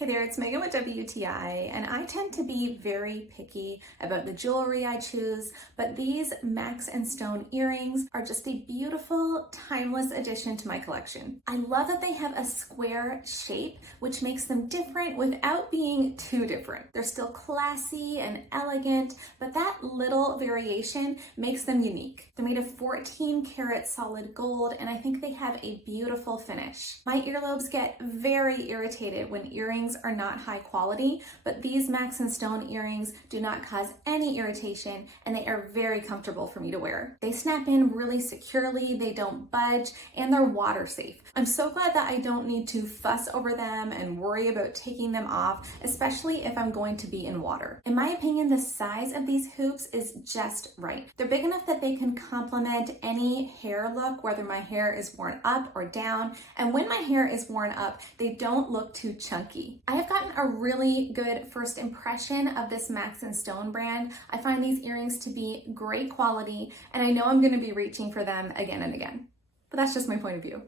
Hey there, it's Megan with WTI, and I tend to be very picky about the jewelry I choose, but these Max & Stone earrings are just a beautiful, timeless addition to my collection. I love that they have a square shape, which makes them different without being too different. They're still classy and elegant, but that little variation makes them unique. They're made of 14 karat solid gold, and I think they have a beautiful finish. My earlobes get very irritated when earrings are not high quality, but these Max & Stone earrings do not cause any irritation, and they are very comfortable for me to wear. They snap in really securely, they don't budge, and they're water safe. I'm so glad that I don't need to fuss over them and worry about taking them off, especially if I'm going to be in water. In my opinion, the size of these hoops is just right. They're big enough that they can complement any hair look, whether my hair is worn up or down, and when my hair is worn up, they don't look too chunky. I have gotten a really good first impression of this Max & Stone brand. I find these earrings to be great quality, and I know I'm going to be reaching for them again and again. But that's just my point of view.